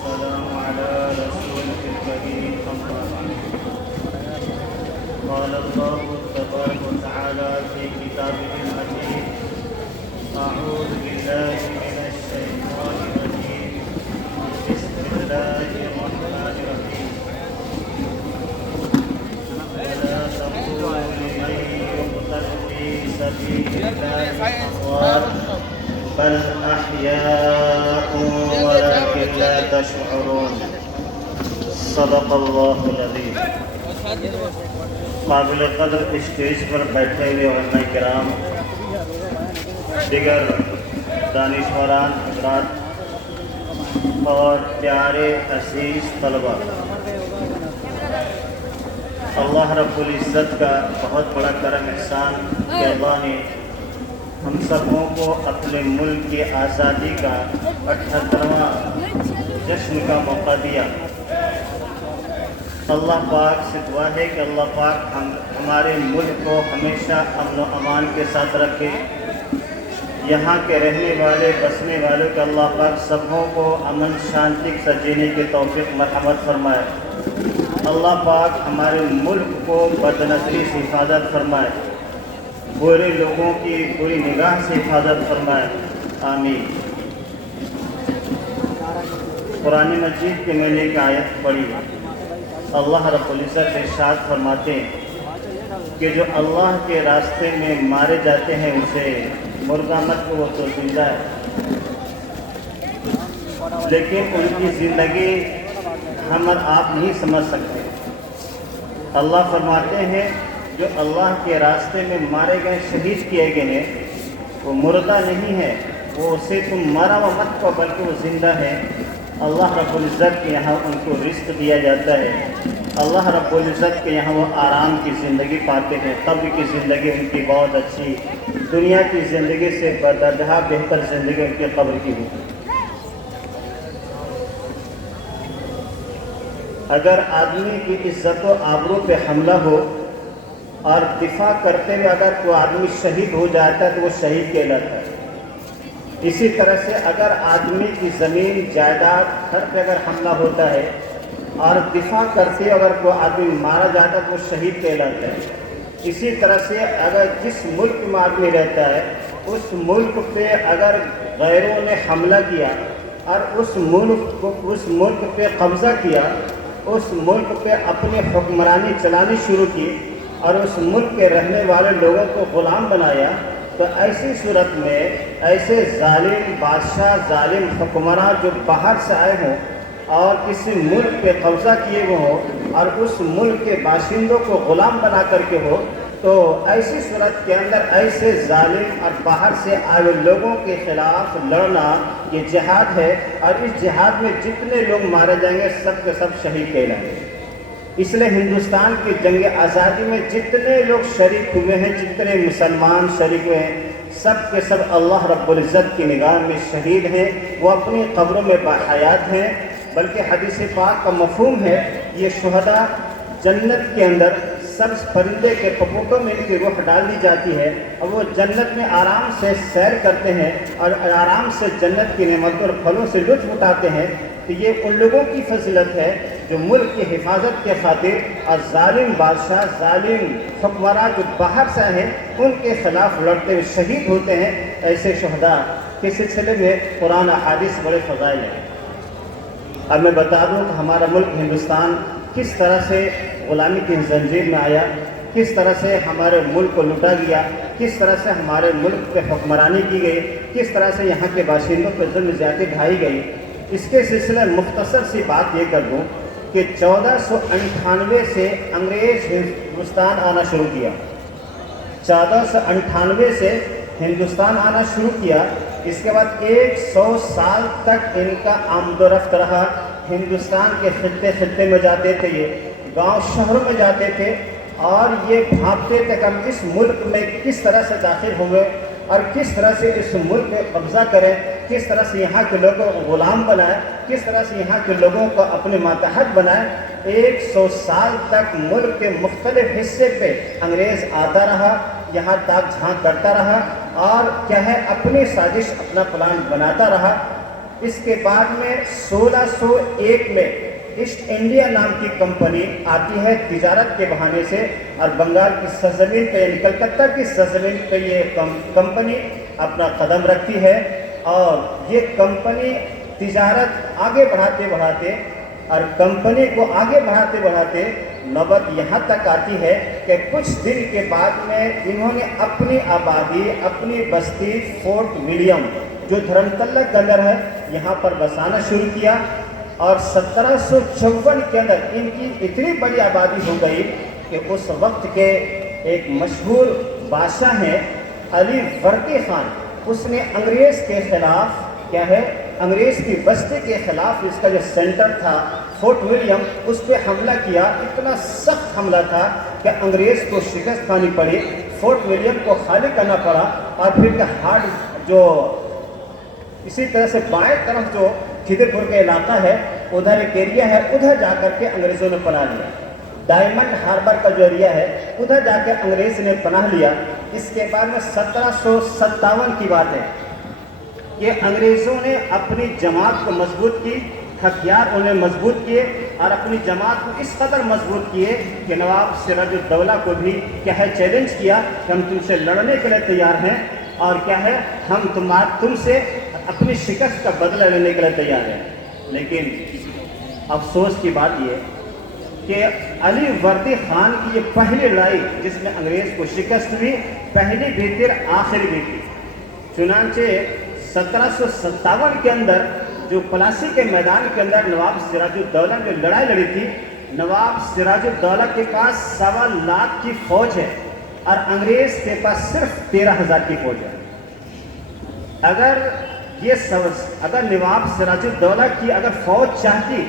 والسلام على رسوله الكريم أما بعد. قال الله تبارك وتعالى في كتابه المجيد: أعوذ بالله من الشيطان الرجيم. بسم الله الرحمن الرحيم. ولا تقولوا لمن يقتل في سبيل الله أموات بل أحياء ولكن لا تشعرون. صدق اللہ العظیم. قابل قدر اسٹیج پر بیٹھے ہوئے علماء کرام، دیگر دانشوران حضرات اور پیارے عزیز طلباء، اللہ رب العزت کا بہت بڑا کرم احسان کہ اللہ نے ہم سبوں کو اپنے ملک کی آزادی کا 78واں جشن کا موقع دیا. اللہ پاک سے دعا ہے کہ اللہ پاک ہمارے ملک کو ہمیشہ امن و امان کے ساتھ رکھے. یہاں کے رہنے والے بسنے والوں کے اللہ پاک سبوں کو امن شانتی سے جینے کی توفیق مرحمت فرمائے. اللہ پاک ہمارے ملک کو بدنظری سے حفاظت فرمائے، برے لوگوں کی بری نگاہ سے حفاظت فرمائے. آمین. قرآن مجید کے میں نے ایک آیت پڑھی. اللہ رب العزت ارشاد فرماتے ہیں کہ جو اللہ کے راستے میں مارے جاتے ہیں اسے مردہ مت کو، وہ تو زندہ ہے، لیکن ان کی زندگی ہم اور آپ نہیں سمجھ سکتے. اللہ فرماتے ہیں جو اللہ کے راستے میں مارے گئے، شہید کیے گئے ہیں، وہ مردہ نہیں ہے، وہ اسے تم مارا و مت کو، بلکہ وہ زندہ ہے. اللہ رب العزت کے یہاں ان کو رزق دیا جاتا ہے. اللہ رب العزت کے یہاں وہ آرام کی زندگی پاتے ہیں. قبر کی زندگی ان کی بہت اچھی، دنیا کی زندگی سے بددہا بہتر زندگی ان کی قبر کی ہوتی. اگر آدمی کی عزت و آبرو پہ حملہ ہو اور دفاع کرتے ہوئے اگر کوئی آدمی شہید ہو جاتا ہے تو وہ شہید کہلاتا ہے. اسی طرح سے اگر آدمی کی زمین جائیداد گھر پہ اگر حملہ ہوتا ہے اور دفاع کرتے ہوئے اگر کوئی آدمی مارا جاتا ہے تو وہ شہید کہلاتا ہے. اسی طرح سے اگر جس ملک میں آدمی رہتا ہے اس ملک پہ اگر غیروں نے حملہ کیا اور اس ملک پہ قبضہ کیا، اس ملک پہ اپنی حکمرانی چلانی شروع کی اور اس ملک کے رہنے والے لوگوں کو غلام بنایا، تو ایسی صورت میں ایسے ظالم بادشاہ، ظالم حکمراں جو باہر سے آئے ہوں اور کسی ملک پہ قبضہ کیے ہوئے ہوں اور اس ملک کے باشندوں کو غلام بنا کر کے ہو، تو ایسی صورت کے اندر ایسے ظالم اور باہر سے آئے ہوئے لوگوں کے خلاف لڑنا یہ جہاد ہے. اور اس جہاد میں جتنے لوگ مارے جائیں گے سب کے سب شہید کہلائیں گے. اس لیے ہندوستان کی جنگ آزادی میں جتنے لوگ شریک ہوئے ہیں، جتنے مسلمان شریک ہوئے ہیں، سب کے سب اللہ رب العزت کی نگاہ میں شہید ہیں. وہ اپنی قبروں میں باحیات ہیں. بلکہ حدیث پاک کا مفہوم ہے یہ شہداء جنت کے اندر سبز پرندے کے پپوٹوں میں ان کی روح ڈال دی جاتی ہے اور وہ جنت میں آرام سے سیر کرتے ہیں اور آرام سے جنت کی نعمتوں اور پھلوں سے لطف اٹھاتے ہیں. تو یہ ان لوگوں کی فضیلت ہے جو ملک کی حفاظت کے خاطر اور ظالم بادشاہ، ظالم حکمراں جو باہر سے ہیں ان کے خلاف لڑتے ہوئے شہید ہوتے ہیں. ایسے شہداء کے سلسلے میں قرآن احادیث بڑے فضائل ہیں. اب میں بتا دوں کہ ہمارا ملک ہندوستان کس طرح سے غلامی کی زنجیر میں آیا، کس طرح سے ہمارے ملک کو لوٹا گیا، کس طرح سے ہمارے ملک پہ حکمرانی کی گئی، کس طرح سے یہاں کے باشندوں پہ ظلم زیادتی ڈھائی گئی. اس کے سلسلے میں مختصر سی بات یہ کر دوں کہ 1498 سے انگریز ہندوستان آنا شروع کیا. 1498 سے ہندوستان آنا شروع کیا. اس کے بعد 100 سال تک ان کا آمد و رفت رہا. ہندوستان کے خطے خطے میں جاتے تھے، یہ گاؤں شہروں میں جاتے تھے اور یہ بھانپتے تھے کہ ہم اس ملک میں کس طرح سے داخل ہوئے اور کس طرح سے اس ملک میں قبضہ کریں، کس طرح سے یہاں کے لوگوں کو غلام بنائیں، کس طرح سے یہاں کے لوگوں کو اپنے ماتحت بنائیں. 100 سال تک ملک کے مختلف حصے پہ انگریز آتا رہا، یہاں تاک جھانک کرتا رہا اور کیا ہے اپنی سازش، اپنا پلان بناتا رہا. اس کے بعد میں 1601 میں ایسٹ انڈیا نام کی کمپنی آتی ہے تجارت کے بہانے سے، اور بنگال کی سرزمین پہ یعنی کلکتہ کی سرزمین پہ یہ کمپنی اپنا قدم رکھتی ہے، اور یہ کمپنی تجارت آگے بڑھاتے بڑھاتے اور کمپنی کو آگے بڑھاتے بڑھاتے نوبت یہاں تک آتی ہے کہ کچھ دن کے بعد میں انہوں نے اپنی آبادی، اپنی بستی فورٹ ولیم جو دھرمتلہ کے اندر ہے یہاں پر بسانا شروع کیا، اور 1754 کے اندر ان کی اتنی بڑی آبادی ہو گئی کہ اس وقت کے ایک مشہور بادشاہ ہیں علی وردی خان، اس نے انگریز کے خلاف کیا ہے، انگریز کی بستی کے خلاف اس کا جو سینٹر تھا فورٹ ولیم اس پہ حملہ کیا۔ اتنا سخت حملہ تھا کہ انگریز کو شکست کھانی پڑی، فورٹ ولیم کو خالی کرنا پڑا، اور پھر ہارڈ جو اسی طرح سے بائیں طرف جو کھدر پور کا علاقہ ہے ادھر ایک ایریا ہے، ادھر جا کر کے انگریزوں نے پناہ لیا۔ ڈائمنڈ ہاربر کا جو ایریا ہے ادھر جا کے انگریز نے پناہ لیا۔ اس کے بعد میں 1757 کی بات ہے کہ انگریزوں نے اپنی جماعت کو مضبوط کی، ہتھیار انہیں مضبوط کیے، اور اپنی جماعت کو اس قدر مضبوط کیے کہ نواب سراج الدولہ کو بھی کیا ہے چیلنج کیا کہ ہم تم سے لڑنے کے لیے تیار ہیں، اور کیا ہے ہم تم سے اپنی شکست کا بدلہ لینے کے لیے تیار ہیں۔ لیکن افسوس کی بات یہ کہ علی وردی خان کی یہ پہلی لڑائی جس میں انگریز کو شکست ہوئی، پہلی بھی تھی آخری بھی تھی۔ چنانچہ 1757 کے اندر جو پلاسی کے میدان کے اندر نواب سراج الدولہ نے لڑائی لڑی تھی، نواب سراج الدولہ کے پاس 1.25 لاکھ کی فوج ہے اور انگریز کے پاس صرف 13,000 کی فوج ہے۔ اگر نواب سراج الدولہ کی اگر فوج چاہتی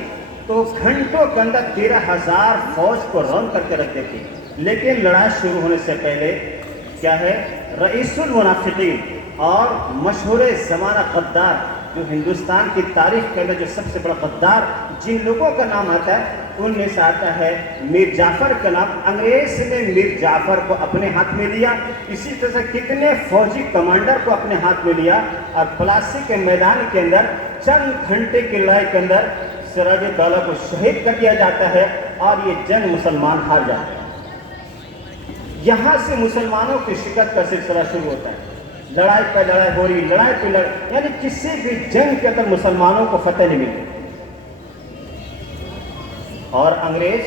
تو گھنٹوں کے اندر 13,000 فوج کو رون کر کے رکھ دیتی، لیکن لڑائی شروع ہونے سے پہلے کیا ہے رئیس المنافقین اور مشہور زمانہ غدار جو ہندوستان کی تاریخ کے اندر جو سب سے بڑا غدار جن لوگوں کا نام آتا ہے ان میں سے آتا ہے میر جعفر کا نام۔ انگریز نے میر جعفر کو اپنے ہاتھ میں لیا، اسی طرح سے کتنے فوجی کمانڈر کو اپنے ہاتھ میں لیا، اور پلاسی کے میدان کے اندر چند گھنٹے کی لڑائی کے اندر سراج الدولہ کو شہید کر دیا جاتا ہے، اور یہ جنگ مسلمان ہار جاتے ہیں۔ یہاں سے مسلمانوں کی شکست کا سلسلہ شروع ہوتا ہے، لڑائی پہ لڑائی ہو رہی، لڑائی پہ لڑائی، یعنی کسی بھی جنگ کے اندر مسلمانوں کو فتح نہیں ملتی۔ اور انگریز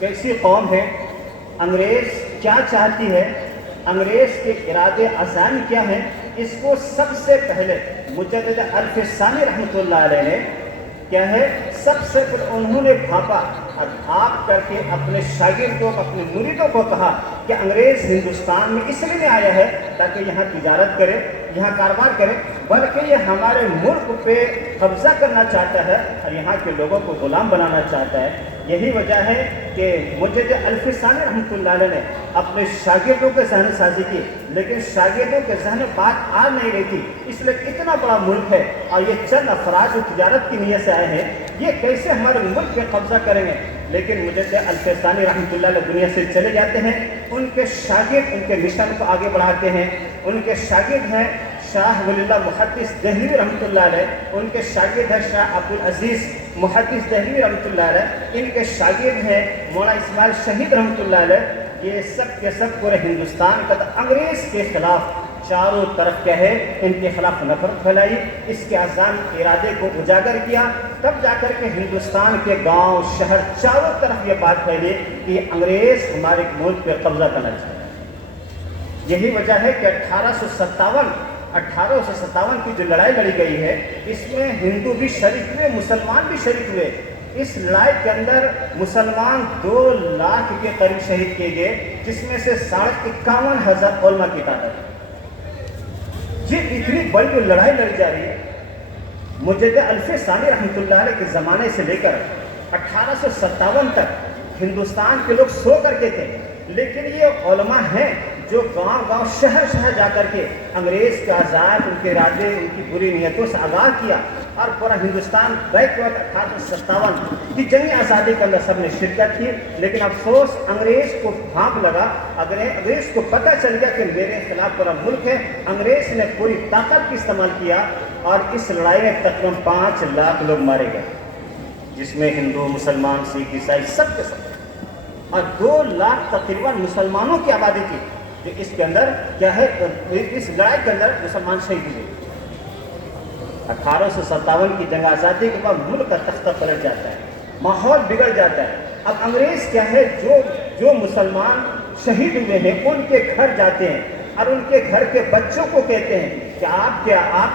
کیسی قوم ہے، انگریز کیا چاہتی ہے، انگریز کے ارادے عزائم کیا ہیں، اس کو سب سے پہلے مجدد الفسانی رحمۃ اللہ علیہ نے کیا ہے سب سے پہلے انہوں نے بھاپا اور بھاپ کر کے اپنے شاگردوں اپنے مریدوں کو کہا کہ انگریز ہندوستان میں اس لیے آیا ہے تاکہ یہاں تجارت کرے، یہاں کاروبار کرے، بلکہ یہ ہمارے ملک پہ قبضہ کرنا چاہتا ہے اور یہاں کے لوگوں کو غلام بنانا چاہتا ہے۔ یہی وجہ ہے کہ مجدد الفسانی رحمۃ اللہ علیہ نے اپنے شاگردوں کے ذہن سازی کی، لیکن شاگردوں کے ذہن میں بات آ نہیں رہی تھی، اس لیے اتنا بڑا ملک ہے اور یہ چند افراد جو تجارت کی نیت سے آئے ہیں یہ کیسے ہمارے ملک پہ قبضہ کریں گے۔ لیکن مجدد الفسانی رحمۃ اللہ علیہ دنیا سے چلے جاتے ہیں، ان کے شاگرد ان کے مشن کو آگے بڑھاتے ہیں۔ ان کے شاگرد ہیں شاہ ولی اللہ محدث دہلوی رحمۃ اللہ علیہ، ان کے شاگرد ہیں شاہ عبدالعزیز محدث دہلوی رحمۃ اللہ علیہ، ان کے شاگرد ہیں مولانا اسماعیل شہید رحمۃ اللہ علیہ۔ یہ سب کے سب پورے ہندوستان کا انگریز کے خلاف چاروں طرف کیا ہے ان کے خلاف نفرت پھیلائی، اس کے عزم ارادے کو اجاگر کیا، تب جا کر کے ہندوستان کے گاؤں شہر چاروں طرف یہ بات پھیلی کہ یہ انگریز ہمارے ملک پہ قبضہ کرنا چاہتا ہے۔ یہی وجہ ہے کہ 1857 کی جو لڑائی لڑی گئی ہے اس میں ہندو بھی شریک ہوئے، مسلمان بھی شریک ہوئے۔ اس لڑائی کے اندر مسلمان 2 لاکھ کے قریب شہید کیے گئے، جس میں سے 51,000 علماء کی تعداد۔ یہ اتنی بڑی جو لڑائی لڑی جا رہی ہے مجدد الفسانی رحمۃ اللہ علیہ کے زمانے سے لے کر 1857 تک ہندوستان کے لوگ سو کر کے تھے، لیکن یہ علماء ہیں جو گاؤں گاؤں شہر شہر جا کر کے انگریز کے عذاب، ان کے ارادے، ان کی بری نیتوں سے آگاہ کیا، اور پورا ہندوستان بیک وقت 1857 کی جنگ آزادی کے اندر سب نے شرکت کی. لیکن افسوس انگریز کو بھانپ لگا، انگریز کو پتہ چل گیا کہ میرے خلاف پورا ملک ہے. انگریز نے پوری طاقت کی استعمال کیا اور اس لڑائی میں تقریباً 5 لاکھ لوگ مارے گئے، جس میں ہندو، مسلمان، سکھ، عیسائی سب کے سب، اور 2 لاکھ تقریباً مسلمانوں کی آبادی تھی جو اس کے اندر کیا ہے، اس لڑائی کے اندر مسلمان شہید ہوئے. 1857 کی جنگ آزادی کے بعد ملک کا تختہ پلٹ جاتا ہے، ماحول بگڑ جاتا ہے. اب انگریز کیا ہے، جو مسلمان شہید ہوئے ہیں ان کے گھر جاتے ہیں اور ان کے گھر کے بچوں کو کہتے ہیں کہ آپ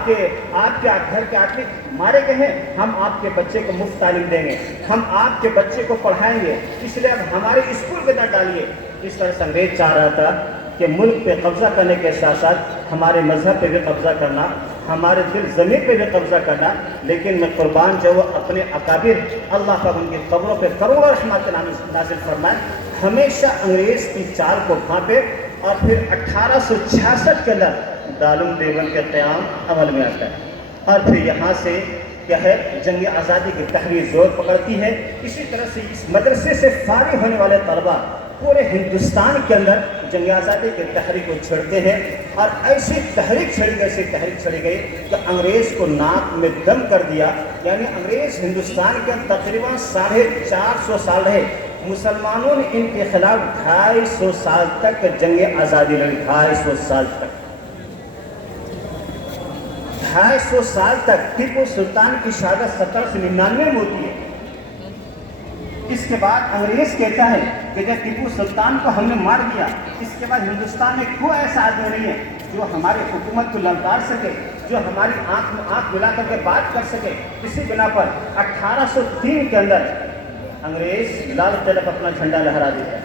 کے گھر کے آدمی مارے گئے ہیں، ہم آپ کے بچے کو مفت تعلیم دیں گے، ہم آپ کے بچے کو پڑھائیں گے، اس لیے اب ہمارے اسکول کے اندر ڈالیے. اس طرح سے انگریز چاہ رہا تھا کہ ملک پہ قبضہ کرنے کے ساتھ ساتھ ہمارے مذہب پہ بھی قبضہ کرنا، ہمارے دل زمین پہ بھی قبضہ کرنا. لیکن میں قربان جو اپنے اکابر اللہ پاک ان کی قبروں پہ کروڑوں رحمت نازل فرمائے، ہمیشہ انگریز کی چال کو بھانپے. اور پھر 1866 کے اندر دارالعلوم دیوبند کے قیام عمل میں آتا ہے، اور پھر یہاں سے کیا ہے، جنگ آزادی کی تحریک زور پکڑتی ہے. اسی طرح سے اس مدرسے سے فارغ ہونے والے طلبہ پورے ہندوستان کے اندر جنگ آزادی کی تحریک کو چھڑتے ہیں، اور ایسی تحریک چھڑی گئی کہ انگریز کو ناک میں دم کر دیا. یعنی انگریز ہندوستان کے تقریباً 450 سال رہے، مسلمانوں نے ان کے خلاف 250 سال تک جنگ آزادی لڑی. 250 سال تک 250 سال تک ٹیپو سلطان کی شہادت 1799 میں ہوتی ہے. اس کے بعد انگریز کہتا ہے کہ جب ٹیپو سلطان کو ہم نے مار دیا، اس کے بعد ہندوستان میں کوئی ایسا آدمی نہیں ہے جو ہماری حکومت کو للکار سکے، جو ہماری آنکھ میں آنکھ ملا کر کے بات کر سکے. اسی بنا پر 1803 کے اندر انگریز لال قلعہ پر اپنا جھنڈا لہرا دیتا ہے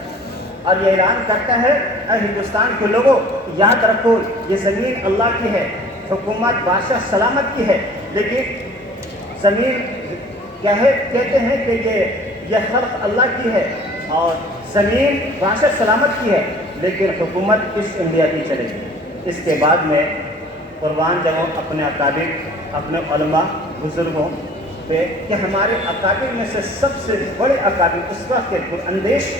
اور یہ اعلان کرتا ہے، اے ہندوستان کے لوگوں یاد رکھو یہ زمین اللہ کی ہے، حکومت بادشاہ سلامت کی ہے، لیکن زمین کیا ہے، کہتے ہیں کہ یہ خلق اللہ کی ہے اور زمین بادشاہ سلامت کی ہے، لیکن حکومت اس انڈیا کی چلے گی. اس کے بعد میں قربان جاؤں اپنے اکابر، اپنے علماء بزرگوں پہ کہ ہمارے اکابر میں سے سب سے بڑے اکابر اس وقت کے پراندیش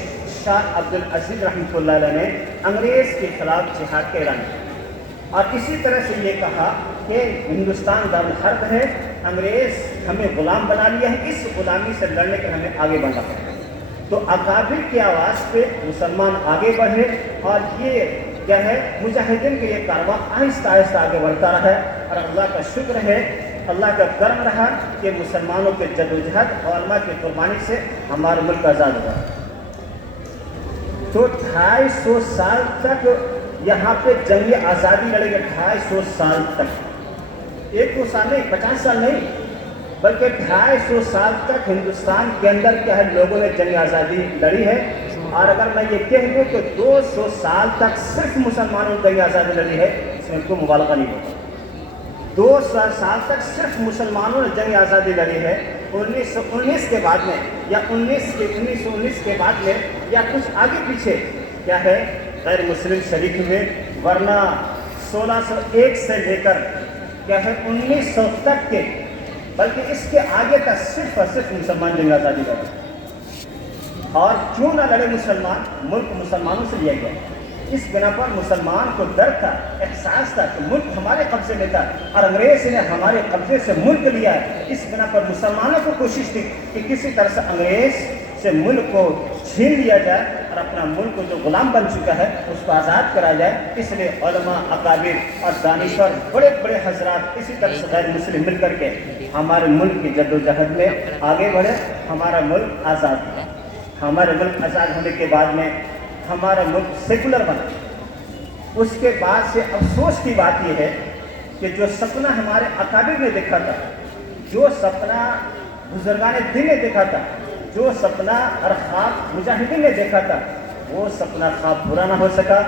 شاہ عبد العزیز رحمۃ اللہ علیہ نے انگریز کے خلاف جہاد کا اعلان کیا، اور اسی طرح سے یہ کہا کہ ہندوستان دارالحرب ہے، انگریز ہمیں غلام بنا لیا ہے، اس غلامی سے لڑنے کے ہمیں آگے بڑھنا پڑے. تو اکابر کی آواز پہ مسلمان آگے بڑھے، اور یہ کیا ہے، مجاہدین کا یہ کارواں آہستہ آہستہ آگے بڑھتا رہا ہے. اور اللہ کا شکر ہے، اللہ کا کرم رہا کہ مسلمانوں کے جدوجہد اور علماء کی قربانی سے ہمارا ملک آزاد ہوا. تو 250 سال تک یہاں پہ جنگ آزادی لڑے گئے. 250 سال تک، 1-2 سال نہیں، 50 سال نہیں، بلکہ 250 سال تک ہندوستان کے اندر کیا ہے، لوگوں نے جنگ آزادی لڑی ہے. اور اگر میں یہ کہہ دوں کہ 200 سال تک صرف مسلمانوں نے جنگ آزادی لڑی ہے، اس میں کوئی مبالغہ نہیں ہوتا. 200 سال تک صرف مسلمانوں نے جنگ آزادی لڑی ہے. 1919 کے بعد میں یا 1919 کے بعد میں یا کچھ آگے پیچھے کیا ہے، غیر مسلم شریک میں، ورنہ 1601 سے لے کر کیا ہے 1900 تک کے، بلکہ اس کے آگے تک صرف اور صرف مسلمان جنگ آزادی لڑے. اور کیوں نہ لڑے مسلمان، ملک مسلمانوں سے لیا گیا. اس بنا پر مسلمان کو ڈر تھا، احساس تھا کہ ملک ہمارے قبضے میں تھا اور انگریز نے ہمارے قبضے سے ملک لیا ہے. اس بنا پر مسلمانوں کو کوشش تھی کہ کسی طرح سے انگریز سے ملک کو چھین لیا جائے اور اپنا ملک جو غلام بن چکا ہے اس کو آزاد کرایا جائے. اس لیے علماء، اکابر اور دانشور، بڑے بڑے حضرات اسی طرح سے غیر مسلم مل کر کے ہمارے ملک کی جدوجہد میں آگے بڑھے. ہمارا ملک آزاد ہوا. ہمارے ملک آزاد ہونے کے بعد میں ہمارا ملک سیکولر بنا. اس کے بعد سے افسوس کی بات یہ ہے کہ جو سپنا ہمارے اکابر نے دیکھا تھا، جو سپنا بزرگان دین نے دیکھا تھا، جو سپنا اور خواب مجاہدین نے دیکھا تھا، وہ سپنا خواب پورا نہ ہو سکا.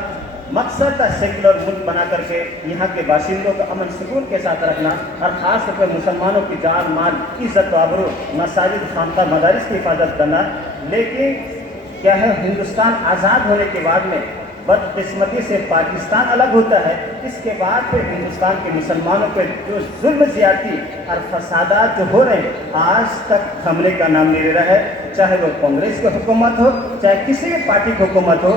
مقصد تھا سیکولر ملک بنا کر کے یہاں کے باشندوں کو امن سکون کے ساتھ رکھنا، اور خاص طور پر مسلمانوں کی جان مال، عزت و آبرو، مساجد، خانقاہ، مدارس کی حفاظت کرنا. لیکن کیا ہے، ہندوستان آزاد ہونے کے بعد میں بدقسمتی سے پاکستان الگ ہوتا ہے، اس کے بعد پھر ہندوستان کے مسلمانوں پہ جو ظلم زیادتی اور فسادات جو ہو رہے ہیں آج تک تھمنے کا نام نہیں لے رہا ہے، چاہے وہ کانگریس کی حکومت ہو چاہے کسی بھی پارٹی کی حکومت ہو۔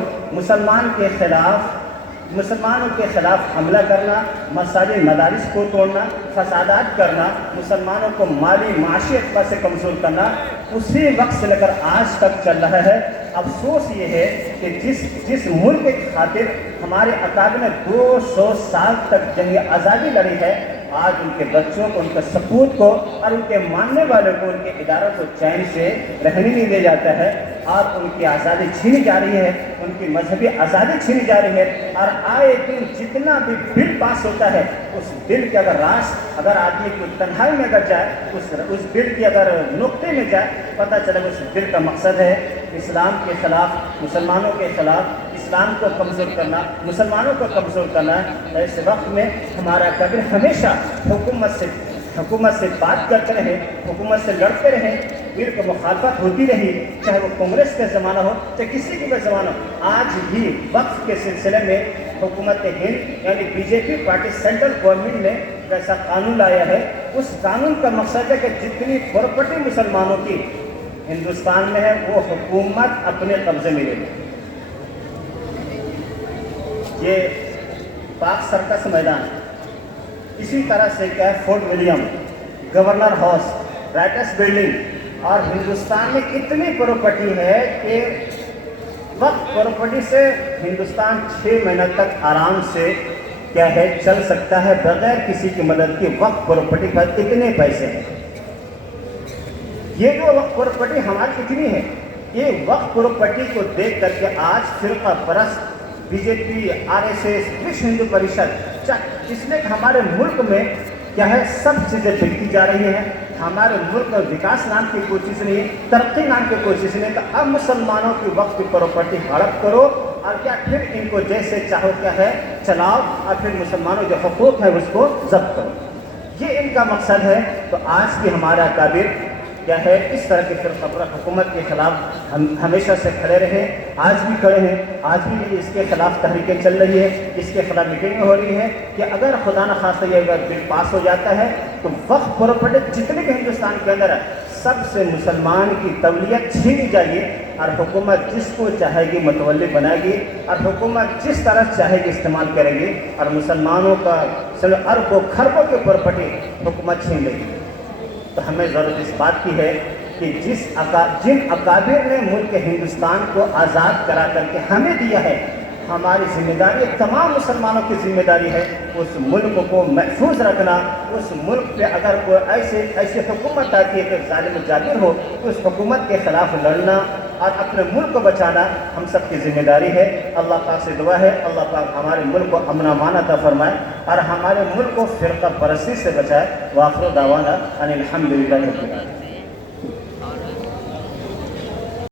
مسلمانوں کے خلاف حملہ کرنا، مساجد مدارس کو توڑنا، فسادات کرنا، مسلمانوں کو مالی معاشی اعتبار سے کمزور کرنا اسی وقت سے لے کر آج تک چل رہا ہے۔ افسوس یہ ہے کہ جس ملک کی خاطر ہمارے اکابر نے 200 سال تک جنگ آزادی لڑی ہے، آج ان کے بچوں کو، ان کے سپوت کو اور ان کے ماننے والوں کو، ان کے اداروں کو چین سے رہنے نہیں دیا جاتا ہے۔ آج ان کی آزادی چھینی جا رہی ہے، ان کی مذہبی آزادی چھینی جا رہی ہے، اور آئے دن جتنا بھی بل پاس ہوتا ہے اس بل کے اگر آدمی کو تنہائی میں اگر جائے، اس بل کی اگر نقطے میں جائے، پتہ چلے اس بل کا مقصد ہے اسلام کے خلاف، مسلمانوں کے خلاف، اسلام کو کمزور کرنا، مسلمانوں کو کمزور کرنا ہے۔ ایسے وقت میں ہمارا کبیر ہمیشہ حکومت سے بات کرتے رہے، حکومت سے لڑتے رہے، بل کو مخالفت ہوتی رہی، چاہے وہ کانگریس کا زمانہ ہو چاہے کسی بھی زمانہ ہو۔ آج بھی وقف کے سلسلے میں حکومت ہند یعنی B J P party central government نے ایسا قانون لایا ہے، اس قانون کا مقصد ہے کہ جتنی پراپرٹی مسلمانوں کی ہندوستان میں ہے وہ حکومت اپنے قبضے میں لے لے۔ یہ پاک سرکس میدان، اسی طرح سے کیا ہے Fort William, governor house, writers building, اور ہندوستان میں اتنی پراپرٹی ہے کہ وقت پراپرٹی سے ہندوستان 6 مہینہ تک آرام سے کیا ہے چل سکتا ہے بغیر کسی کی مدد کی۔ وقت پراپرٹی کا اتنے پیسے ہیں، یہ جو وقت پراپرٹی ہماری اتنی ہے، یہ وقت پراپرٹی کو دیکھ کر کے آج فرقہ پرست بی جے پی، R S S, Vishwa Hindu Parishad, اس لیے ہمارے ملک میں کیا ہے سب چیزیں بگڑتی جا رہی ہیں۔ ہمارے ملک میں وکاس نام کی کوشش نہیں، ترقی نام کی کوشش نہیں، تو اب مسلمانوں کی وقت کی پراپرٹی ہڑپ کرو اور کیا پھر ان کو جیسے چاہو کیا ہے چلاؤ، اور پھر مسلمانوں جو حقوق ہے اس کو ضبط کرو، یہ ان کا مقصد ہے۔ تو آج بھی ہمارا کابر کیا ہے اس طرح کی فرقہ پرست حکومت کے خلاف ہم ہمیشہ سے کھڑے رہے، آج بھی کھڑے ہیں، آج بھی اس کے خلاف تحریکیں چل رہی ہے، اس کے خلاف میٹنگیں ہو رہی ہیں کہ اگر خدا نخواستہ یہ اگر بل پاس ہو جاتا ہے تو وقت پراپرٹی جتنے بھی ہندوستان کے اندر ہے سب سے مسلمان کی تولیت چھینی جائے، اور حکومت جس کو چاہے گی متولی بنائے گی، اور حکومت جس طرح چاہے گی استعمال کرے گی، اور مسلمانوں کا اربوں خربوں کی پراپرٹی حکومت چھین لے گی۔ تو ہمیں ضرورت اس بات کی ہے کہ جن اکابر نے ملک ہندوستان کو آزاد کرا کر کے ہمیں دیا ہے، ہماری ذمہ داری، تمام مسلمانوں کی ذمہ داری ہے اس ملک کو محفوظ رکھنا۔ اس ملک پہ اگر کوئی ایسی حکومت آتی ہے کہ ظالم جابر ہو تو اس حکومت کے خلاف لڑنا اور اپنے ملک کو بچانا ہم سب کی ذمہ داری ہے۔ اللہ پاک سے دعا ہے اللہ پاک ہمارے ملک کو امن و امان عطا فرمائے اور ہمارے ملک کو فرقہ پرستی سے بچائے۔ وآخر دعوانا ان الحمدللہ رب العالمین۔